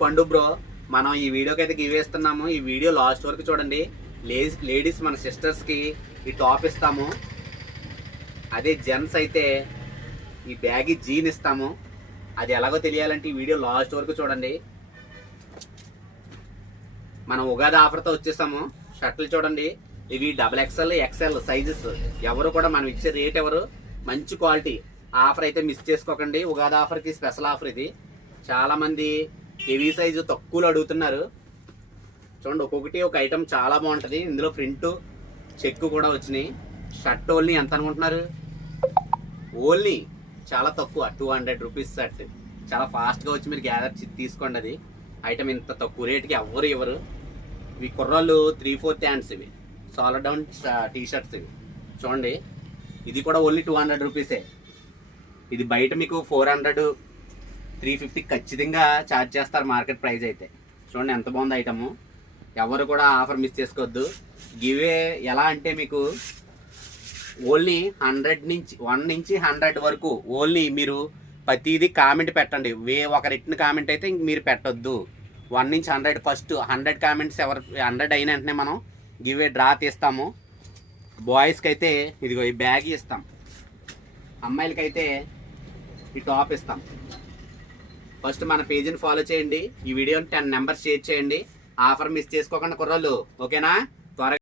పండు బ్రో, మనం ఈ వీడియోకి అయితే గివ్ ఇస్తున్నాము. ఈ వీడియో లాస్ట్ వరకు చూడండి. లేడీస్ మన సిస్టర్స్ కి ఈ టాప్ ఇస్తాము. అదే జెంట్స్ అయితే ఈ బ్యాగీ జీన్ ఇస్తాము. అది ఎలాగో తెలియాలంటే ఈ వీడియో లాస్ట్ వరకు చూడండి. మనం ఉగాది ఆఫర్తో వచ్చేసాము. షర్ట్లు చూడండి, ఇవి XXL XL సైజెస్. ఎవరు కూడా మనం ఇచ్చే రేట్ ఎవరు మంచి క్వాలిటీ. ఆఫర్ అయితే మిస్ చేసుకోకండి. ఉగాది ఆఫర్కి స్పెషల్ ఆఫర్ ఇది. చాలా మంది హెవీ సైజు తక్కువలో అడుగుతున్నారు. చూడండి, ఒక్కొక్కటి ఒక ఐటమ్ చాలా బాగుంటుంది. ఇందులో ప్రింట్ చెక్ కూడా వచ్చినాయి. షర్ట్ ఓన్లీ ఎంత అనుకుంటున్నారు? ఓన్లీ చాలా తక్కువ, 200 రూపీస్ షర్ట్. చాలా ఫాస్ట్గా వచ్చి మీరు గ్యాదర్ తీసుకోండి. అది ఐటమ్ ఇంత తక్కువ రేట్కి ఎవరు ఇవ్వరు. ఇవి కుర్రాళ్ళు 3/4 హ్యాండ్స్, ఇవి సాలర్ డౌన్ టీ షర్ట్స్. ఇవి చూడండి, ఇది కూడా ఓన్లీ 200 రూపీసే. ఇది బయట మీకు 400 350 ఖచ్చితంగా ఛార్జ్ చేస్తారు మార్కెట్ ప్రైస్ అయితే. చూడండి ఎంత బాగుంది ఐటము. ఎవరు కూడా ఆఫర్ మిస్ చేసుకోవద్దు. గివే ఎలా అంటే మీకు ఓన్లీ 100 నుంచి 100 వరకు ఓన్లీ మీరు ప్రతిదీ కామెంట్ పెట్టండి. ఒక రిటర్న్ కామెంట్ అయితే ఇంక మీరు పెట్టొద్దు. 1 నుంచి 100 ఫస్ట్ 100 కామెంట్స్ ఎవరు 100 అయిన వెంటనే మనం గివే డ్రా తీస్తాము. బాయ్స్కి అయితే ఇదిగో ఈ బ్యాగ్ ఇస్తాం. అమ్మాయిలకి అయితే ఈ టాప్ ఇస్తాం. ఫస్ట్ మన పేజీని ఫాలో చేయండి. ఈ వీడియోని 10 నెంబర్స్ షేర్ చేయండి. ఆఫర్ మిస్ చేసుకోకుండా కుర్రోళ్ళు, ఓకేనా?